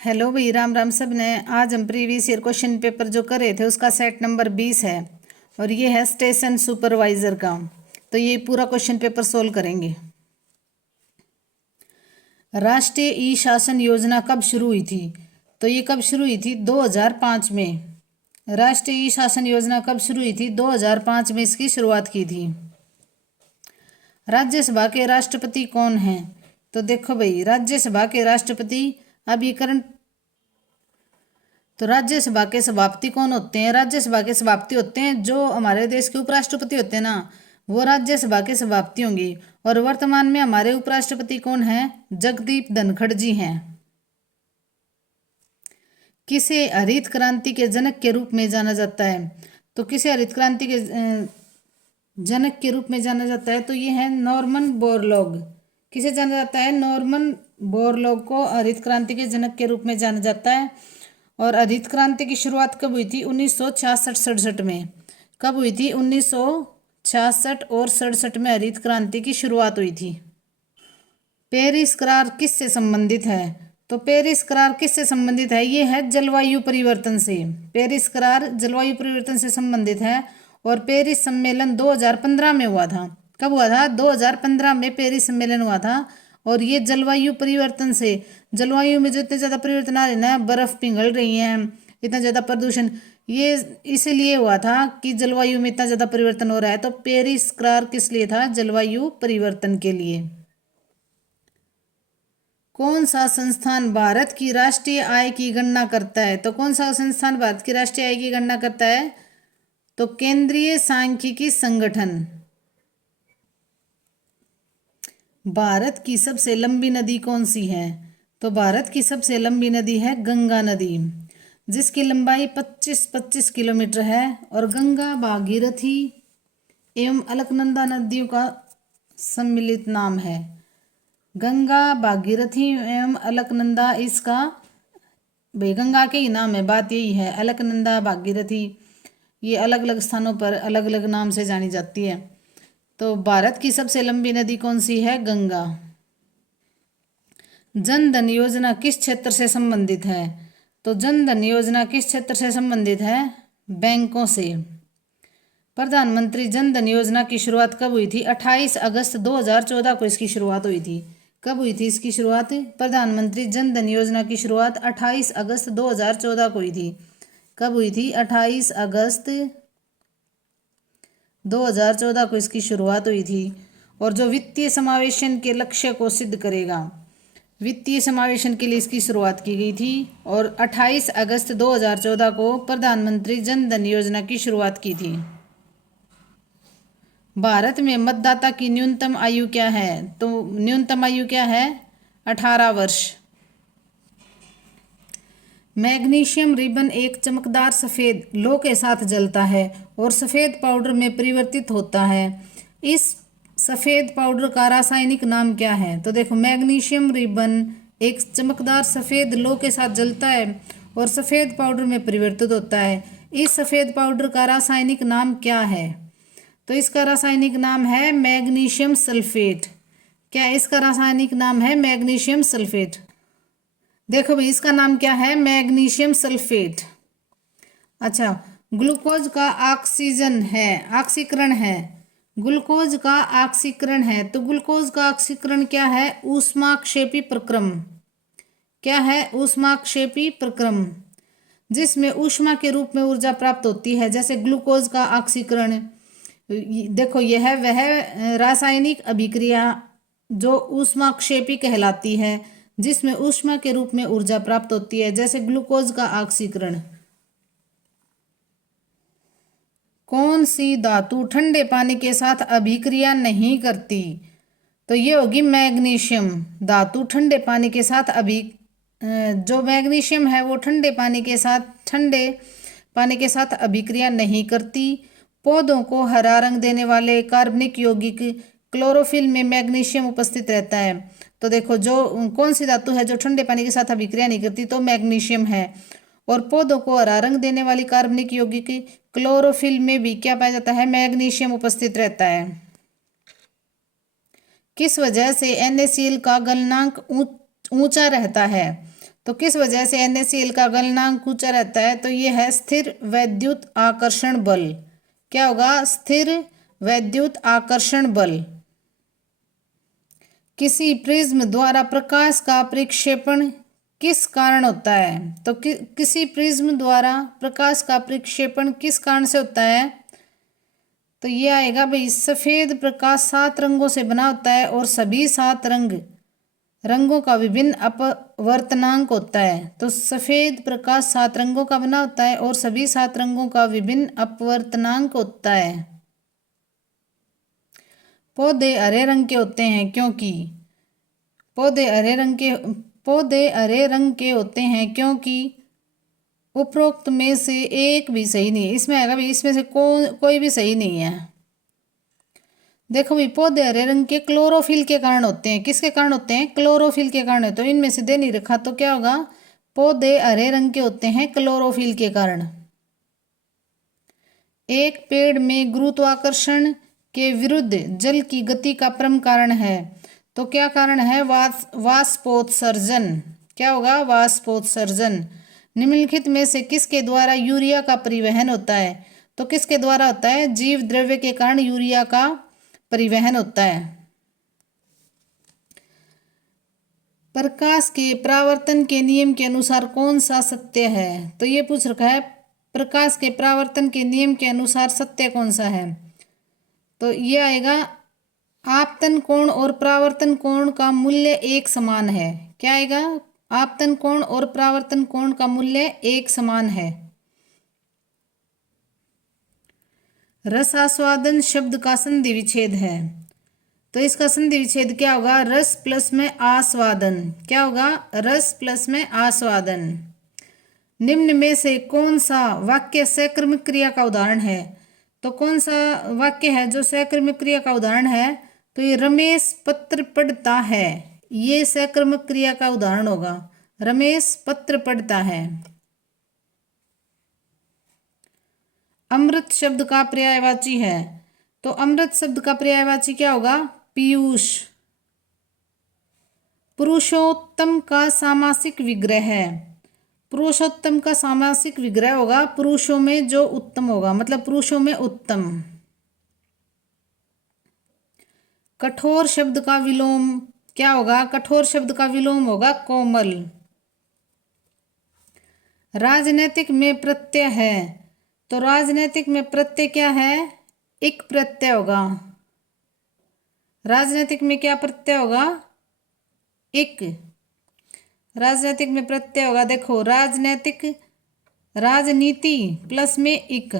Hello भाई, राम राम सब ने। आज हम प्रीवियस ईयर क्वेश्चन पेपर जो कर रहे थे उसका सेट नंबर 20 है और ये है स्टेशन सुपरवाइजर का। तो ये पूरा क्वेश्चन पेपर सोल्व करेंगे। राष्ट्रीय ई शासन योजना कब शुरू हुई थी? तो ये कब शुरू हुई थी? 2005 में। राष्ट्रीय ई शासन योजना कब शुरू हुई थी? 2005 में इसकी शुरुआत की थी। राज्यसभा के राष्ट्रपति कौन हैं? तो देखो भाई, राज्यसभा के राष्ट्रपति अभी करंट तो राज्यसभा के सभापति कौन होते हैं? राज्यसभा के सभापति होते हैं जो हमारे देश के उपराष्ट्रपति होते हैं ना, वो राज्यसभा के सभापति होंगे। और वर्तमान में हमारे उपराष्ट्रपति कौन है? जगदीप धनखड़ जी हैं। किसे हरित क्रांति के जनक के रूप में जाना जाता है? तो किसे हरित क्रांति के जनक के रूप में जाना जाता है? तो ये है नॉर्मन बोरलॉग। किसे जाना जाता है? नॉर्मन बोरलॉग को हरित क्रांति के जनक के रूप में जाना जाता है। और हरित क्रांति की शुरुआत कब हुई थी? 1966-67 में। कब हुई थी? 1966 और 67 में हरित क्रांति की शुरुआत हुई थी। पेरिस करार किससे संबंधित है? तो पेरिस करार किससे संबंधित है? ये है जलवायु परिवर्तन से। पेरिस करार जलवायु परिवर्तन से संबंधित है। और पेरिस सम्मेलन 2015 में हुआ था। कब हुआ था? 2015 में पेरिस सम्मेलन हुआ था। और ये जलवायु परिवर्तन से, जलवायु में जो इतने ज़्यादा परिवर्तन आ रहे हैं ना, बर्फ़ पिघल रही है, इतना ज़्यादा प्रदूषण, ये इसलिए हुआ था कि जलवायु में इतना ज़्यादा परिवर्तन हो रहा है। तो पेरिस करार किस लिए था? जलवायु परिवर्तन के लिए। कौन सा संस्थान भारत की राष्ट्रीय आय की गणना करता है? तो कौन सा संस्थान भारत की राष्ट्रीय आय की गणना करता है? तो केंद्रीय सांख्यिकी संगठन। भारत की सबसे लंबी नदी कौन सी है? तो भारत की सबसे लंबी नदी है गंगा नदी, जिसकी लंबाई 25 किलोमीटर है। और गंगा, भागीरथी एवं अलकनंदा नदियों का सम्मिलित नाम है। गंगा, भागीरथी एवं अलकनंदा इसका, भाई गंगा के ही नाम है, बात यही है। अलकनंदा, भागीरथी ये अलग अलग स्थानों पर अलग अलग नाम से जानी जाती है। तो भारत की सबसे लंबी नदी कौन सी है? गंगा। जन धन योजना किस क्षेत्र से संबंधित है? तो जन धन योजना किस क्षेत्र से संबंधित है? बैंकों से। प्रधानमंत्री जन धन योजना की शुरुआत कब हुई थी? 28 अगस्त 2014 को इसकी शुरुआत हुई थी। कब हुई थी इसकी शुरुआत? प्रधानमंत्री जन धन योजना की शुरुआत 28 अगस्त 2014 को हुई थी। कब हुई थी? 28 अगस्त 2014 को इसकी शुरुआत हुई थी। और जो वित्तीय समावेशन के लक्ष्य को सिद्ध करेगा, वित्तीय समावेशन के लिए इसकी शुरुआत की गई थी। और 28 अगस्त 2014 को प्रधानमंत्री जन धन योजना की शुरुआत की थी। भारत में मतदाता की न्यूनतम आयु क्या है? तो न्यूनतम आयु क्या है? 18 वर्ष। मैग्नीशियम रिबन एक चमकदार सफ़ेद लौह के साथ जलता है और सफ़ेद पाउडर में परिवर्तित होता है। इस सफ़ेद पाउडर का रासायनिक नाम क्या है? तो देखो, मैग्नीशियम रिबन एक चमकदार सफ़ेद लौह के साथ जलता है और सफ़ेद पाउडर में परिवर्तित होता है। इस सफ़ेद पाउडर का रासायनिक नाम क्या है? तो इसका रासायनिक नाम है मैग्नीशियम सल्फेट। क्या इसका रासायनिक नाम है? Magnesium sulphate. देखो भाई, इसका नाम क्या है? Magnesium sulphate. अच्छा, ग्लूकोज का ऑक्सीजन है, ऑक्सीकरण है। ग्लूकोज का ऑक्सीकरण है, तो ग्लूकोज का ऑक्सीकरण क्या है? ऊष्माक्षेपी प्रक्रम। क्या है? ऊष्माक्षेपी प्रक्रम, जिसमें ऊष्मा के रूप में ऊर्जा प्राप्त होती है। जैसे ग्लूकोज का ऑक्सीकरण, देखो यह वह रासायनिक अभिक्रिया जो ऊष्माक्षेपी कहलाती है, जिसमें ऊष्मा के रूप में ऊर्जा प्राप्त होती है, जैसे ग्लूकोज का ऑक्सीकरण। कौन सी धातु ठंडे पानी के साथ अभिक्रिया नहीं करती? तो ये होगी मैग्नीशियम। धातु ठंडे पानी के साथ जो मैग्नीशियम है वो ठंडे पानी के साथ अभिक्रिया नहीं करती। पौधों को हरा रंग देने वाले कार्बनिक यौगिक क्लोरोफिल में मैग्नीशियम उपस्थित रहता है। तो देखो, जो कौन सी धातु है जो ठंडे पानी के साथ अभिक्रिया नहीं करती? तो मैग्नीशियम है। और पौधों को हरा रंग देने वाली कार्बनिक यौगिक क्लोरोफिल में भी क्या पाया जाता है? मैग्नीशियम उपस्थित रहता है। किस वजह से NaCl का गलनांक ऊंचा रहता है? तो किस वजह से NaCl का गलनांक ऊंचा रहता है? तो ये है स्थिर वैद्युत आकर्षण बल। क्या होगा? स्थिर वैद्युत आकर्षण बल। किसी प्रिज्म द्वारा प्रकाश का प्रक्षेपण किस कारण होता है? तो किसी प्रिज्म द्वारा प्रकाश का प्रक्षेपण किस कारण से होता है? तो ये आएगा भाई, सफेद प्रकाश 7 रंगों से बना होता है और सभी 7 रंगों का विभिन्न अपवर्तनांक होता है। तो सफेद प्रकाश 7 रंगों का बना होता है और सभी 7 रंगों का विभिन्न अपवर्तनांक होता है। पौधे हरे रंग के होते हैं क्योंकि पौधे हरे रंग के होते हैं क्योंकि उपरोक्त में से एक भी सही नहीं है। इसमें आएगा भाई, इसमें से कोई भी सही नहीं है। देखो भाई, पौधे हरे रंग के क्लोरोफिल के कारण होते हैं। किसके कारण होते हैं? क्लोरोफिल के कारण। तो इनमें से दे नहीं रखा, तो क्या होगा? पौधे हरे रंग के होते हैं क्लोरोफिल के कारण। एक पेड़ में गुरुत्वाकर्षण के विरुद्ध जल की गति का परम कारण है। तो क्या कारण है? वाष्पोत्सर्जन। क्या होगा? वाष्पोत्सर्जन। निम्नलिखित में से किसके द्वारा यूरिया का परिवहन होता है? तो किसके द्वारा होता है? जीव द्रव्य के कारण यूरिया का परिवहन होता है। प्रकाश के परावर्तन के नियम के अनुसार कौन सा सत्य है? तो ये पूछ रखा है, प्रकाश के परावर्तन के नियम के अनुसार सत्य कौन सा है? तो ये आएगा, आपतन कोण और परावर्तन कोण का मूल्य एक समान है। क्या आएगा? आपतन कोण और परावर्तन कोण का मूल्य एक समान है। रसास्वादन शब्द का संधि विच्छेद है। तो इसका संधि विच्छेद क्या होगा? रस प्लस में आस्वादन। क्या होगा? रस प्लस में आस्वादन। निम्न में से कौन सा वाक्य सकर्मक क्रिया का उदाहरण है? तो कौन सा वाक्य है जो सकर्मक क्रिया का उदाहरण है? तो ये रमेश पत्र पढ़ता है, ये सकर्मक क्रिया का उदाहरण होगा। रमेश पत्र पढ़ता है। अमृत शब्द का पर्यायवाची है। तो अमृत शब्द का पर्यायवाची क्या होगा? पीयूष। पुरुषोत्तम का सामासिक विग्रह है। पुरुषोत्तम का सामासिक विग्रह होगा पुरुषों में जो उत्तम होगा, मतलब पुरुषों में उत्तम। कठोर शब्द का विलोम क्या होगा? कठोर शब्द का विलोम होगा कोमल। राजनैतिक में प्रत्यय है। तो राजनैतिक में प्रत्यय क्या है? इक प्रत्यय होगा। राजनैतिक में क्या प्रत्यय होगा? इक। राजनैतिक में प्रत्यय होगा, देखो, राजनीति प्लस में इक।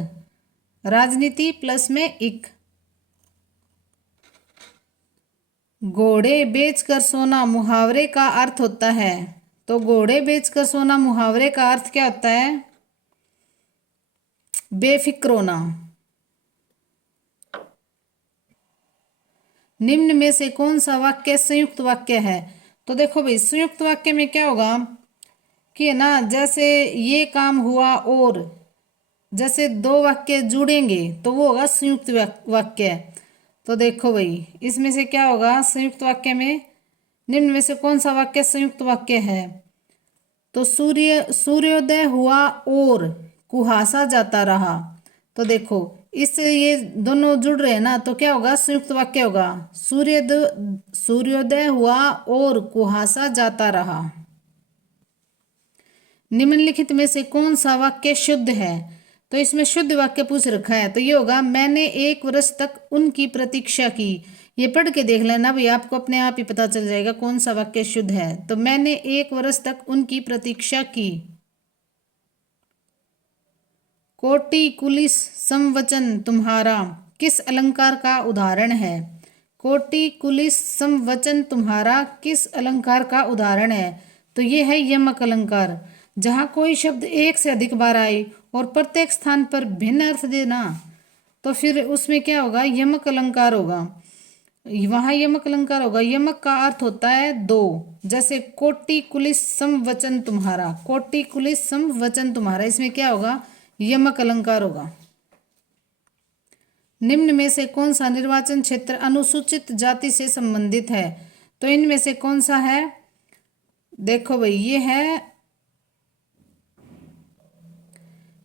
राजनीति प्लस में इक। घोड़े बेचकर सोना मुहावरे का अर्थ होता है। तो घोड़े बेचकर सोना मुहावरे का अर्थ क्या होता है? बेफिक्र होना। निम्न में से कौन सा वाक्य संयुक्त वाक्य है? तो देखो भाई, संयुक्त वाक्य में क्या होगा कि है ना, जैसे ये काम हुआ और जैसे 2 वाक्य जुड़ेंगे तो वो होगा संयुक्त वाक्य। तो देखो भाई, इसमें से क्या होगा संयुक्त वाक्य में? निम्न में से कौन सा वाक्य संयुक्त वाक्य है? तो सूर्योदय हुआ और कुहासा जाता रहा। तो देखो, इससे ये दोनों जुड़ रहे हैं ना, तो क्या होगा? संयुक्त वाक्य होगा। सूर्योदय हुआ और कुहासा जाता रहा। निम्नलिखित में से कौन सा वाक्य शुद्ध है? तो इसमें शुद्ध वाक्य पूछ रखा है, तो ये होगा, मैंने 1 वर्ष तक उनकी प्रतीक्षा की। ये पढ़ के देख लेना भाई, आपको अपने आप ही पता चल जाएगा कौन सा वाक्य शुद्ध है। तो मैंने 1 वर्ष तक उनकी प्रतीक्षा की। कोटि कुलिस समवचन तुम्हारा किस अलंकार का उदाहरण है? कोटि कुलिस समवचन तुम्हारा किस अलंकार का उदाहरण है? तो ये है यमक अलंकार। जहाँ कोई शब्द एक से अधिक बार आए और प्रत्येक स्थान पर भिन्न अर्थ देना, तो फिर उसमें क्या होगा? यमक अलंकार होगा। वहाँ यमक अलंकार होगा। यमक का अर्थ होता है 2। जैसे कोटि कुलिस समवचन तुम्हारा, कोटि कुलिस समवचन तुम्हारा, इसमें क्या होगा? यमक अलंकार होगा। निम्न में से कौन सा निर्वाचन क्षेत्र अनुसूचित जाति से संबंधित है? तो इनमें से कौन सा है? देखो भाई, ये है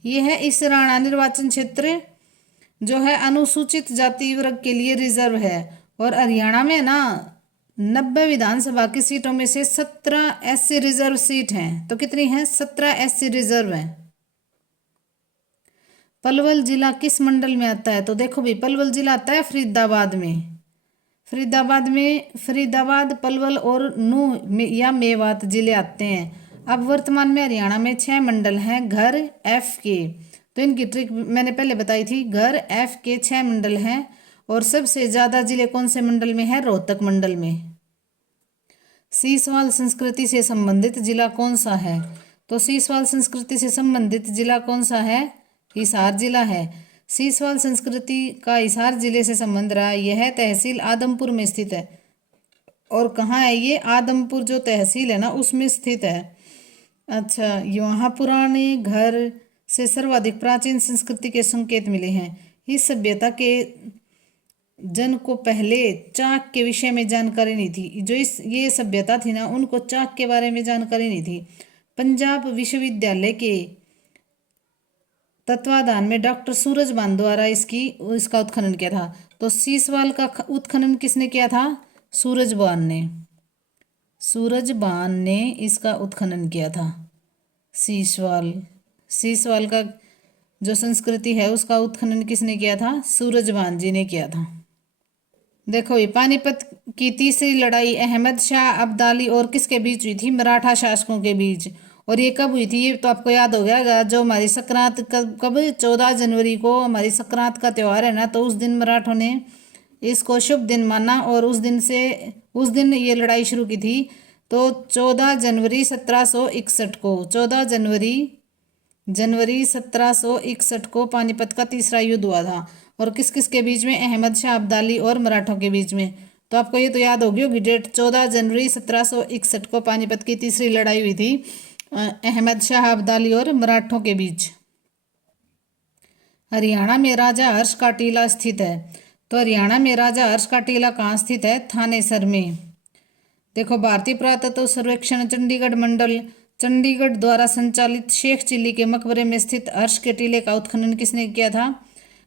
ये है इस राणा निर्वाचन क्षेत्र जो है अनुसूचित जाति वर्ग के लिए रिजर्व है। और हरियाणा में ना 90 विधानसभा की सीटों में से 17 एससी रिजर्व सीट हैं। तो कितनी हैं? 17 एससी रिजर्व हैं। पलवल जिला किस मंडल में आता है? तो देखो भाई, पलवल जिला आता है फरीदाबाद में। फरीदाबाद, पलवल और नूह या मेवात जिले आते हैं। अब वर्तमान में हरियाणा में 6 मंडल हैं घर एफ के। तो इनकी ट्रिक मैंने पहले बताई थी। घर एफ के 6 मंडल हैं। और सबसे ज्यादा जिले कौन से मंडल में है? रोहतक मंडल में। सीसवाल संस्कृति से संबंधित जिला कौन सा है? तो सीसवाल संस्कृति से संबंधित जिला कौन सा है? हिसार जिला है। सीसवाल संस्कृति का हिसार जिले से संबंध रहा। यह तहसील आदमपुर में स्थित है। और कहाँ है ये? आदमपुर जो तहसील है ना, उसमें स्थित है। अच्छा, यहाँ पुराने घर से सर्वाधिक प्राचीन संस्कृति के संकेत मिले हैं। इस सभ्यता के जन को पहले चाक के विषय में जानकारी नहीं थी। जो ये सभ्यता थी ना, उनको चाक के बारे में जानकारी नहीं थी। पंजाब विश्वविद्यालय के तत्वाधान में डॉक्टर सूरजभान द्वारा इसका उत्खनन किया था। तो सीसवाल का उत्खनन किसने किया था? सूरजभान ने इसका उत्खनन किया था। सीसवाल का जो संस्कृति है उसका उत्खनन किसने किया था? सूरजभान जी ने किया था। देखो ये पानीपत की तीसरी लड़ाई अहमद शाह अब्दाली और किसके बीच हुई थी? मराठा शासकों के बीच। और ये कब हुई थी? ये तो आपको याद हो गया, जो हमारी संक्रांत कब 14 जनवरी को हमारी संक्रांत का त्यौहार है ना, तो उस दिन मराठों ने इसको शुभ दिन माना और उस दिन ये लड़ाई शुरू की थी। तो 14 जनवरी 1761 को 14 जनवरी 1761 को पानीपत का तीसरा युद्ध हुआ था। और किस किस के बीच में? अहमद शाह अब्दाली और मराठों के बीच में। तो आपको ये तो याद होगी डेट, 14 जनवरी 1761 को पानीपत की तीसरी लड़ाई हुई थी अहमद शाह अब्दाली और मराठों के बीच। हरियाणा में राजा हर्ष का टीला स्थित है। तो हरियाणा में राजा हर्ष का टीला कहाँ स्थित है? थानेसर में। देखो, भारतीय पुरातत्व सर्वेक्षण चंडीगढ़ मंडल चंडीगढ़ द्वारा संचालित शेख चिल्ली के मकबरे में स्थित हर्ष के टीले का उत्खनन किसने किया था?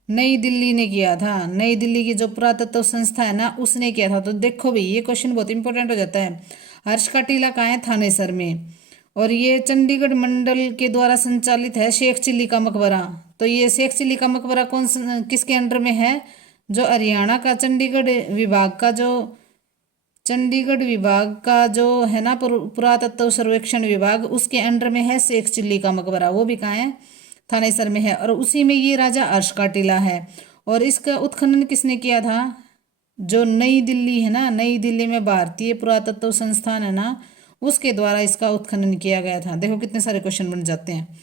नई दिल्ली ने किया था। नई दिल्ली की जो पुरातत्व संस्था है ना, उसने किया था। तो देखो भाई, ये क्वेश्चन बहुत इंपॉर्टेंट हो जाता है। हर्ष का टीला कहाँ है? थानेसर में। और ये चंडीगढ़ मंडल के द्वारा संचालित है शेख चिल्ली का मकबरा। तो ये शेख चिल्ली का मकबरा किसके अंडर में है? जो हरियाणा का चंडीगढ़ विभाग का जो है ना, पुरातत्व सर्वेक्षण विभाग, उसके अंडर में है शेख चिल्ली का मकबरा। वो भी कहाँ है? थानेसर में है। और उसी में ये राजा हर्ष का टीला है। और इसका उत्खनन किसने किया था? जो नई दिल्ली है ना, नई दिल्ली में भारतीय पुरातत्व संस्थान है ना, उसके द्वारा इसका उत्खनन किया गया था। देखो कितने सारे क्वेश्चन बन जाते हैं।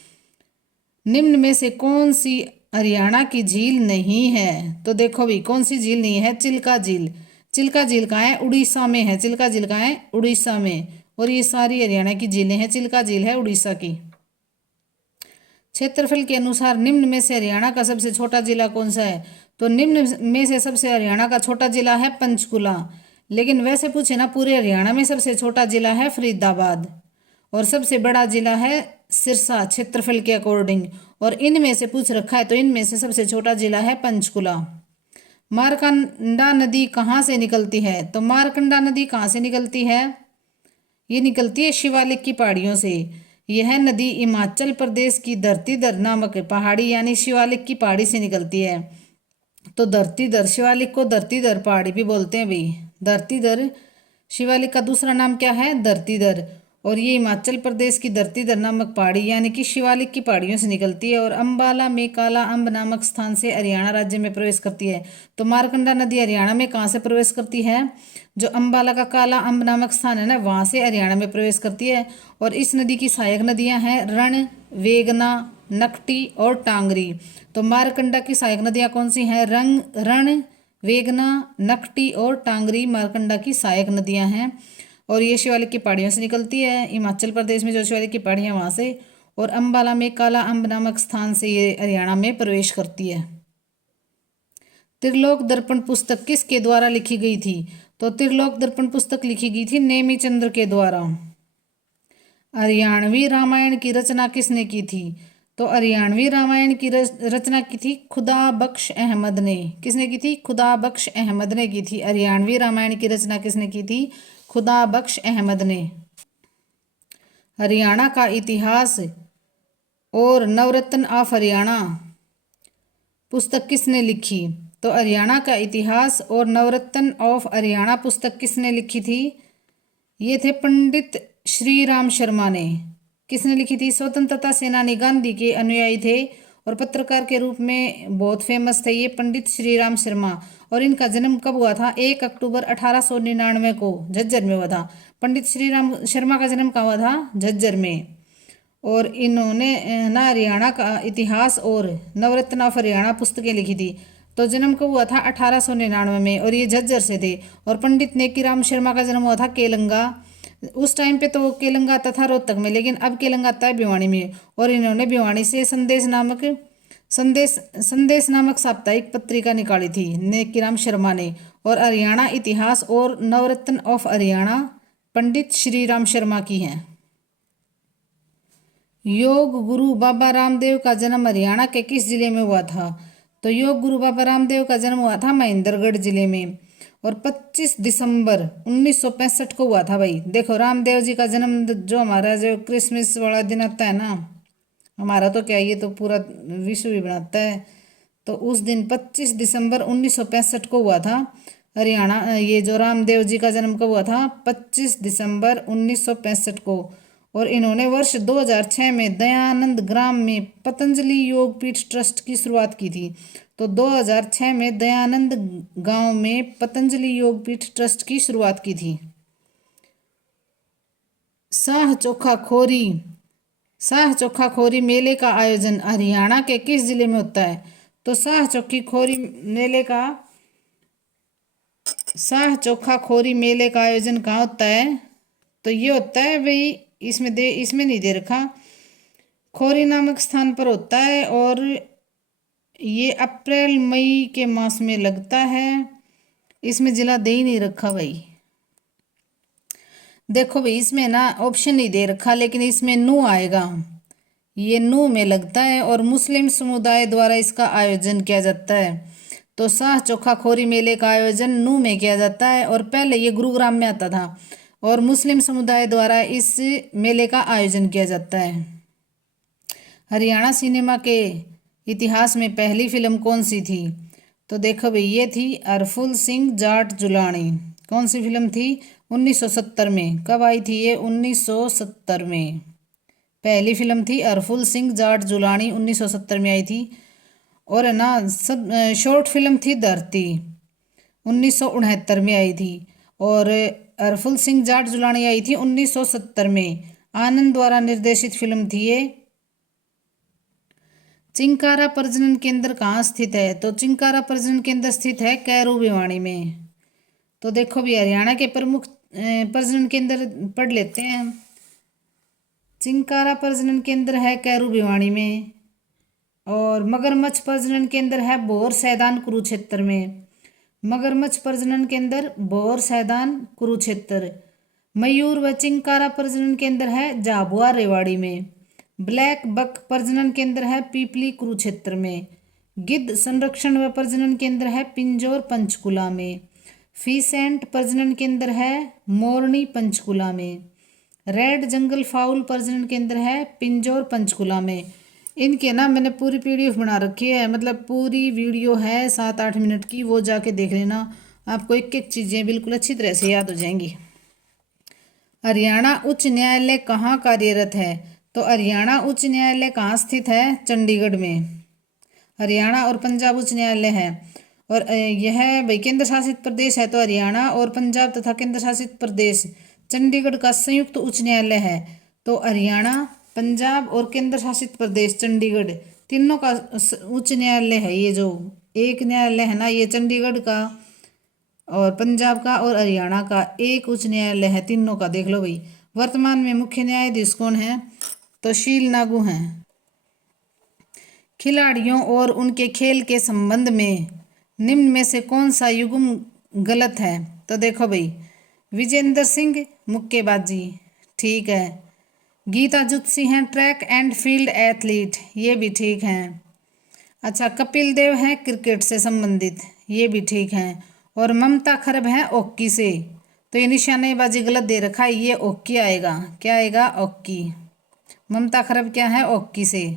निम्न में से कौन सी हरियाणा की झील नहीं है? तो देखो भी, कौन सी झील नहीं है? चिल्का झील। चिल्का झील कहाँ है? उड़ीसा में है। चिल्का झील कहाँ है? उड़ीसा में। और ये सारी हरियाणा की झीलें हैं। चिल्का झील है उड़ीसा की। क्षेत्रफल के अनुसार निम्न में से हरियाणा का सबसे छोटा जिला कौन सा है? तो निम्न में से सबसे हरियाणा का छोटा जिला है पंचकुला। लेकिन वैसे पूछे ना, पूरे हरियाणा में सबसे छोटा जिला है फरीदाबाद। और सबसे बड़ा जिला है सिरसा, क्षेत्रफल के अकॉर्डिंग। और इनमें से पूछ रखा है, तो इनमें से सबसे छोटा जिला है पंचकुला। मारकंडा नदी कहाँ से निकलती है? तो मारकंडा नदी कहाँ से निकलती है? ये निकलती है शिवालिक की पहाड़ियों से। यह नदी हिमाचल प्रदेश की धरतीधर नामक पहाड़ी यानी शिवालिक की पहाड़ी से निकलती है। तो धरतीधर, शिवालिक को धरतीधर पहाड़ी भी बोलते हैं भाई। धरतीधर, शिवालिक का दूसरा नाम क्या है? धरतीधर। और ये हिमाचल प्रदेश की धरतीधर नामक पहाड़ी यानी कि शिवालिक की पहाड़ियों से निकलती है और अंबाला में काला अम्ब नामक स्थान से हरियाणा राज्य में प्रवेश करती है। तो मारकंडा नदी हरियाणा में कहाँ से प्रवेश करती है? जो अंबाला का काला अम्ब नामक स्थान है ना, वहाँ से हरियाणा में प्रवेश करती है। और इस नदी की सहायक नदियाँ हैं रण, वेगना, नकटी और टांगरी। तो मारकंडा की सहायक नदियाँ कौन सी हैं? रण, वेगना, नकटी और टांगरी मारकंडा की सहायक नदियाँ हैं। और ये शिवालिक की पहाड़ियों से निकलती है, हिमाचल प्रदेश में जो शिवालिक की पहाड़ियाँ वहाँ से। और अंबाला में काला अम्ब नामक स्थान से ये हरियाणा में प्रवेश करती है। त्रिलोक दर्पण पुस्तक किसके द्वारा लिखी गई थी? तो त्रिलोक दर्पण पुस्तक लिखी गई थी नेमी चंद्र के द्वारा। हरियाणवी रामायण की रचना किसने की थी? तो हरियाणवी रामायण की रचना की थी खुदा बख्श अहमद ने। किसने की थी? खुदा बख्श अहमद ने की थी। हरियाणवी रामायण की रचना किसने की थी? खुदा बख्श अहमद ने। हरियाणा का इतिहास और नवरत्न ऑफ हरियाणा पुस्तक किसने लिखी? तो हरियाणा का इतिहास और नवरत्न ऑफ हरियाणा पुस्तक किसने लिखी थी? ये थे पंडित श्री राम शर्मा ने। किसने लिखी थी? स्वतंत्रता सेनानी गांधी के अनुयायी थे और पत्रकार के रूप में बहुत फेमस थे ये पंडित श्री राम शर्मा। और इनका जन्म कब हुआ था? 1 अक्टूबर 1899 को झज्जर में हुआ था। पंडित श्री राम शर्मा का जन्म कहाँ हुआ था? झज्जर में। और इन्होंने ना हरियाणा का इतिहास और नवरत्न ऑफ हरियाणा पुस्तकें लिखी थी। तो जन्म कब हुआ था? 1899 में, और ये झज्जर से थे। और पंडित नेकीराम शर्मा का जन्म हुआ था केलंगा। उस टाइम पे तो केलंगा आता था रोहतक में, लेकिन अब केलंगा आता है भिवानी में। और इन्होंने भिवानी से संदेश नामक साप्ताहिक पत्रिका निकाली थी नेकीराम शर्मा ने। और हरियाणा इतिहास और नवरत्न ऑफ हरियाणा पंडित श्री राम शर्मा की हैं। योग गुरु बाबा रामदेव का जन्म हरियाणा के किस जिले में हुआ था? तो योग गुरु बाबा रामदेव का जन्म हुआ था महेंद्रगढ़ जिले में, और 25 दिसंबर 1965 को हुआ था। भाई देखो, रामदेव जी का जन्म जो हमारा जो क्रिसमस वाला दिन आता है ना, हमारा तो क्या, ये तो पूरा विश्व ही बनाता है। तो उस दिन 25 दिसंबर 1965 को हुआ था हरियाणा। ये जो रामदेव जी का जन्म कब हुआ था? 25 दिसंबर 1965 को। और इन्होंने वर्ष 2006 में दयानंद ग्राम में पतंजलि योग पीठ ट्रस्ट की शुरुआत की थी। तो 2006 में दयानंद गांव में पतंजलि योग पीठ ट्रस्ट की शुरुआत की थी। साह चोखा खोरी मेले का आयोजन हरियाणा के किस जिले में होता है? तो साह चोखा खोरी मेले का आयोजन कहाँ होता है? तो ये होता है भाई, इसमें नहीं दे रखा, खोरी नामक स्थान पर होता है। और ये अप्रैल मई के मास में लगता है। इसमें जिला दे ही नहीं रखा भाई। देखो भाई, इसमें ना ऑप्शन नहीं दे रखा, लेकिन इसमें नू आएगा। ये नू में लगता है और मुस्लिम समुदाय द्वारा इसका आयोजन किया जाता है। तो साह चोखा खोरी मेले का आयोजन नू में किया जाता है, और पहले ये गुरुग्राम में आता था, और मुस्लिम समुदाय द्वारा इस मेले का आयोजन किया जाता है। हरियाणा सिनेमा के इतिहास में पहली फिल्म कौन सी थी? तो देखो भाई, ये थी अरफुल सिंह जाट जुलानी। कौन सी फिल्म थी? 1970 में। कब आई थी ये? 1970 में पहली फिल्म थी अरफुल सिंह जाट जुलानी, 1970 में आई थी। और है ना, सब शॉर्ट फिल्म थी धरती, 1969 में आई थी। और अरफुल सिंह जाट जुलानी आई थी 1970 में। आनंद द्वारा निर्देशित फिल्म थी ये। चिंकारा प्रजनन केंद्र कहाँ स्थित है? तो चिंकारा प्रजनन केंद्र स्थित है कैरू भिवानी में। तो देखो भी, हरियाणा के प्रमुख प्रजनन केंद्र पढ़ लेते हैं। चिंकारा प्रजनन केंद्र है कैरू भिवानी में, और मगरमच्छ प्रजनन केंद्र है बोर सैदान कुरुक्षेत्र में। मगरमच्छ प्रजनन केंद्र बोर सैदान कुरुक्षेत्र। मयूर व चिंकारा प्रजनन केंद्र है झाबुआ रेवाड़ी में। ब्लैक बक प्रजनन केंद्र है पीपली कुरुक्षेत्र में। गिद्ध संरक्षण व प्रजनन केंद्र है पिंजौर पंचकुला में। फीसेंट प्रजनन केंद्र है मोरनी पंचकुला में। रेड जंगल फाउल प्रजनन केंद्र है पिंजौर पंचकुला में। इनके ना मैंने पूरी पीडीएफ बना रखी है, मतलब पूरी वीडियो है 7-8 मिनट की, वो जाके देख लेना, आपको एक एक चीज़ें बिल्कुल अच्छी तरह से याद हो जाएंगी। हरियाणा उच्च न्यायालय कहाँ कार्यरत है? तो हरियाणा उच्च न्यायालय कहाँ स्थित है? चंडीगढ़ में। हरियाणा और पंजाब उच्च न्यायालय है। और यह भाई केंद्र शासित प्रदेश है, तो हरियाणा और पंजाब तथा केंद्र शासित प्रदेश चंडीगढ़ का संयुक्त उच्च न्यायालय है। तो हरियाणा, पंजाब और केंद्र शासित प्रदेश चंडीगढ़, तीनों का उच्च न्यायालय है। ये जो एक न्यायालय है ना, ये चंडीगढ़ का और पंजाब का और हरियाणा का एक उच्च न्यायालय है, तीनों का। देख लो भाई, वर्तमान में मुख्य न्यायाधीश कौन है? तो शील नागू हैं। खिलाड़ियों और उनके खेल के संबंध में निम्न में से कौन सा युग्म गलत है? तो देखो भाई, विजेंद्र सिंह मुक्केबाजी, ठीक है। गीता जुत्सी हैं ट्रैक एंड फील्ड एथलीट, ये भी ठीक हैं। अच्छा, कपिल देव हैं क्रिकेट से संबंधित, ये भी ठीक हैं। और ममता खरब हैं हॉकी से, तो ये निशानेबाजी गलत दे रखा है, ये हॉकी आएगा। क्या आएगा? हॉकी। ममता खरब क्या है? हॉकी से।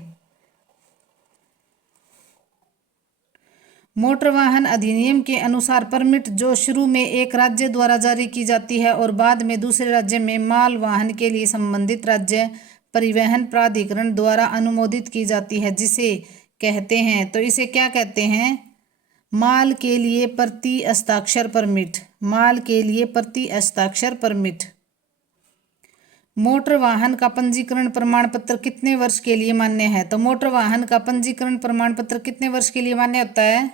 मोटर वाहन अधिनियम के अनुसार परमिट जो शुरू में एक राज्य द्वारा जारी की जाती है और बाद में दूसरे राज्य में माल वाहन के लिए संबंधित राज्य परिवहन प्राधिकरण द्वारा अनुमोदित की जाती है, जिसे कहते हैं, तो इसे क्या कहते हैं? माल के लिए प्रति हस्ताक्षर परमिट। माल के लिए प्रति हस्ताक्षर परमिट। मोटर वाहन का पंजीकरण प्रमाण पत्र कितने वर्ष के लिए मान्य है? तो मोटर वाहन का पंजीकरण प्रमाण पत्र कितने वर्ष के लिए मान्य होता है?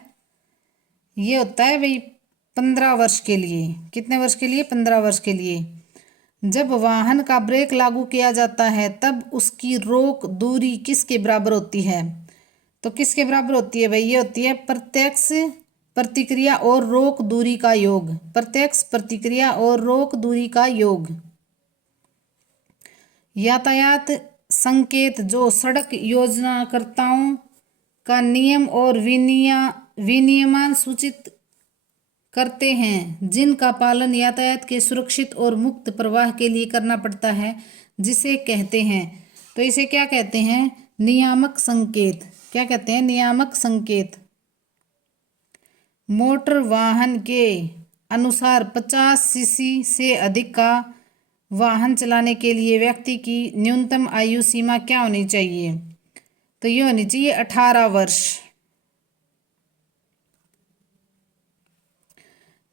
ये होता है भाई 15 वर्ष के लिए। कितने वर्ष के लिए? 15 वर्ष के लिए। जब वाहन का ब्रेक लागू किया जाता है तब उसकी रोक दूरी किसके बराबर होती है? तो किसके बराबर होती है भाई? ये होती है प्रत्यक्ष प्रतिक्रिया और रोक दूरी का योग। प्रत्यक्ष प्रतिक्रिया और रोक दूरी का योग। यातायात संकेत जो सड़क योजनाकर्ताओं का नियम और विनियमन सूचित करते हैं, जिनका पालन यातायात के सुरक्षित और मुक्त प्रवाह के लिए करना पड़ता है, जिसे कहते हैं, तो इसे क्या कहते हैं? नियामक संकेत। क्या कहते हैं? नियामक संकेत। मोटर वाहन के अनुसार 50 सीसी से अधिक का वाहन चलाने के लिए व्यक्ति की न्यूनतम आयु सीमा क्या होनी चाहिए? तो ये होनी चाहिए 18 वर्ष।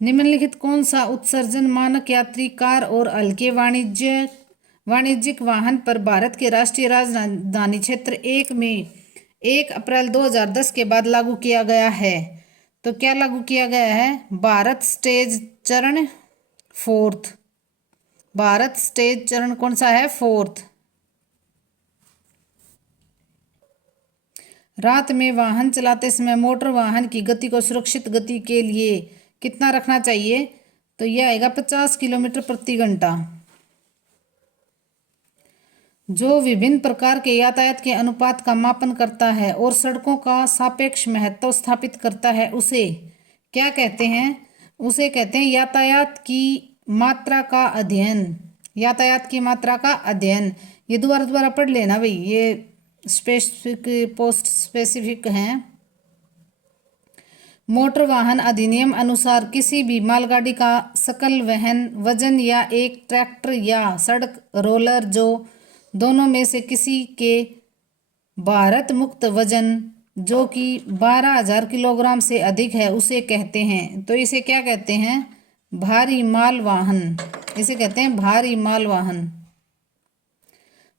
निम्नलिखित कौन सा उत्सर्जन मानक यात्री कार और हल्के वाणिज्यिक वाहन पर भारत के राष्ट्रीय राजधानी क्षेत्र 1 में 1 अप्रैल 2010 के बाद लागू किया गया है? तो क्या लागू किया गया है? भारत स्टेज चरण 4th। भारत स्टेज चरण कौन सा है? 4th। रात में वाहन चलाते समय मोटर वाहन की गति को सुरक्षित गति के लिए कितना रखना चाहिए? तो यह आएगा 50 किलोमीटर प्रति घंटा। जो विभिन्न प्रकार के यातायात के अनुपात का मापन करता है और सड़कों का सापेक्ष महत्व स्थापित करता है, उसे क्या कहते हैं? उसे कहते हैं यातायात की मात्रा का अध्ययन। यातायात की मात्रा का अध्ययन। ये दोबारा पढ़ लेना भाई, ये स्पेसिफिक पोस्ट स्पेसिफिक हैं। मोटर वाहन अधिनियम अनुसार किसी भी मालगाड़ी का सकल वहन वजन या एक ट्रैक्टर या सड़क रोलर जो दोनों में से किसी के भारत मुक्त वजन जो कि 12,000 किलोग्राम से अधिक है, उसे कहते हैं, तो इसे क्या कहते हैं? भारी माल वाहन। इसे कहते हैं भारी माल वाहन।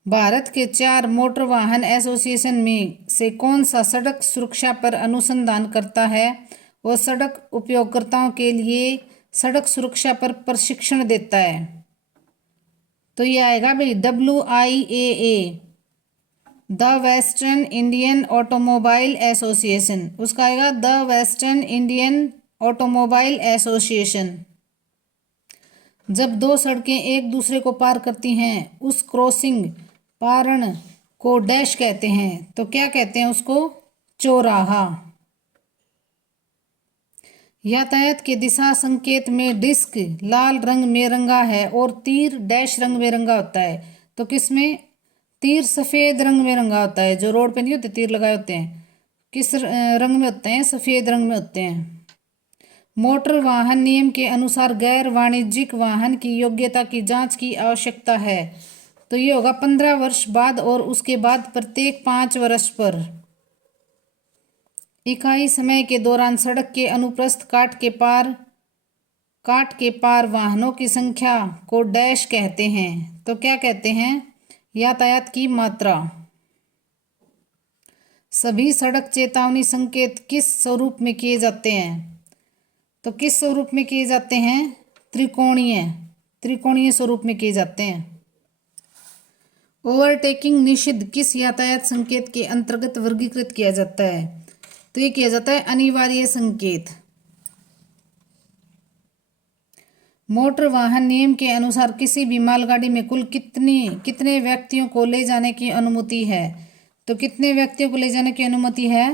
भारत के 4 मोटर वाहन एसोसिएशन में से कौन सा सड़क सुरक्षा पर अनुसंधान करता है और सड़क उपयोगकर्ताओं के लिए सड़क सुरक्षा पर प्रशिक्षण देता है? तो ये आएगा भाई WIAA, the western Indian automobile association. उसका आएगा the western Indian automobile association. जब 2 सड़कें एक दूसरे को पार करती हैं, उस क्रॉसिंग पारण को डैश कहते हैं, तो क्या कहते हैं उसको? चौराहा। यातायात के दिशा संकेत में डिस्क लाल रंग में रंगा है और तीर डैश रंग में रंगा होता है, तो किसमें? तीर सफेद रंग में रंगा होता है। जो रोड पे नहीं होते तीर लगाए होते हैं, किस रंग में होते हैं? सफेद रंग में होते हैं। मोटर वाहन नियम के अनुसार गैर वाणिज्यिक वाहन की योग्यता की जांच की आवश्यकता है, तो ये होगा 15 वर्ष बाद और उसके बाद प्रत्येक 5 वर्ष पर। इकाई समय के दौरान सड़क के अनुप्रस्थ काट के पार वाहनों की संख्या को डैश कहते हैं, तो क्या कहते हैं? यातायात की मात्रा। सभी सड़क चेतावनी संकेत किस स्वरूप में किए जाते हैं? तो किस स्वरूप में किए जाते हैं? त्रिकोणीय स्वरूप में किए जाते हैं। ओवरटेकिंग निषिद्ध किस यातायात संकेत के अंतर्गत वर्गीकृत किया जाता है? तो ये किया जाता है अनिवार्य संकेत। मोटर वाहन नियम के अनुसार किसी भी मालगाड़ी में कुल कितने व्यक्तियों को ले जाने की अनुमति है? तो कितने व्यक्तियों को ले जाने की अनुमति है?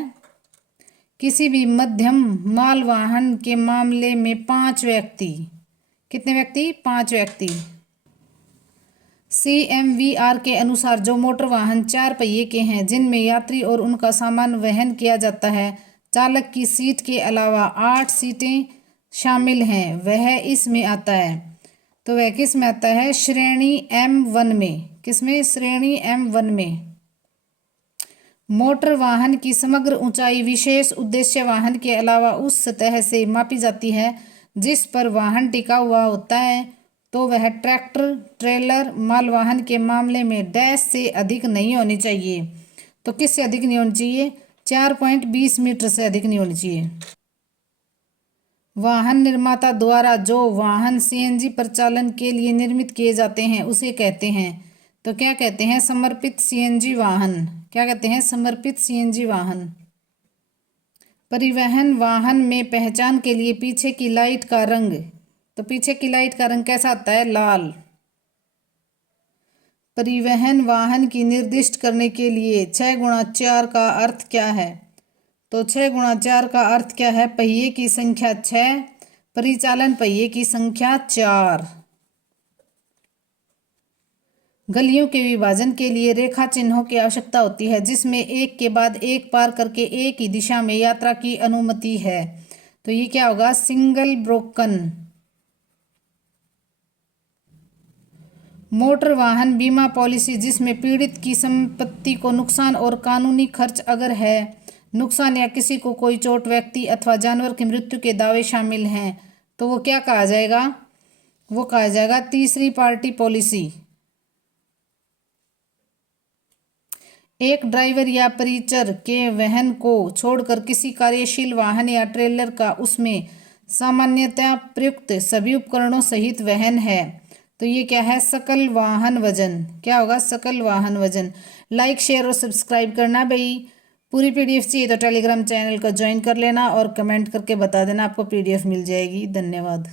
किसी भी मध्यम माल वाहन के मामले में 5 व्यक्ति। कितने व्यक्ति? 5 व्यक्ति। CMVR के अनुसार जो मोटर वाहन 4 पहिए के हैं जिनमें यात्री और उनका सामान वहन किया जाता है, चालक की सीट के अलावा 8 सीटें शामिल हैं, वह इसमें आता है। तो वह किस में आता है? श्रेणी M1 में। किसमें? श्रेणी M1 में। मोटर वाहन की समग्र ऊंचाई विशेष उद्देश्य वाहन के अलावा उस सतह से मापी जाती है जिस पर वाहन टिका हुआ होता है, तो वह ट्रैक्टर ट्रेलर मालवाहन के मामले में डैश से अधिक नहीं होनी चाहिए। तो किससे अधिक नहीं होनी चाहिए? 4.20 मीटर से अधिक नहीं होनी चाहिए। वाहन निर्माता द्वारा जो वाहन CNG परिचालन के लिए निर्मित किए जाते हैं उसे कहते हैं, तो क्या कहते हैं? समर्पित CNG वाहन। क्या कहते हैं? समर्पित CNG वाहन। परिवहन वाहन में पहचान के लिए पीछे की लाइट का रंग, तो पीछे की लाइट का रंग कैसा आता है? लाल। परिवहन वाहन की निर्दिष्ट करने के लिए 6x4 का अर्थ क्या है? तो 6x4 का अर्थ क्या है? पहिए की संख्या 6, परिचालन पहिए की संख्या 4। गलियों के विभाजन के लिए रेखा चिन्हों की आवश्यकता होती है जिसमें एक के बाद एक पार करके एक ही दिशा में यात्रा की अनुमति है, तो ये क्या होगा? Single broken. मोटर वाहन बीमा पॉलिसी जिसमें पीड़ित की संपत्ति को नुकसान और कानूनी खर्च अगर है नुकसान या किसी को कोई चोट, व्यक्ति अथवा जानवर की मृत्यु के दावे शामिल हैं, तो वो क्या कहा जाएगा? वो कहा जाएगा तीसरी पार्टी पॉलिसी। एक ड्राइवर या परिचर के वहन को छोड़कर किसी कार्यशील वाहन या ट्रेलर का उसमें सामान्यतः प्रयुक्त सभी उपकरणों सहित वहन है, तो ये क्या है? सकल वाहन वजन। क्या होगा? सकल वाहन वजन। लाइक, शेयर और सब्सक्राइब करना भाई। पूरी PDF चाहिए तो टेलीग्राम चैनल को ज्वाइन कर लेना और कमेंट करके बता देना, आपको PDF मिल जाएगी। धन्यवाद।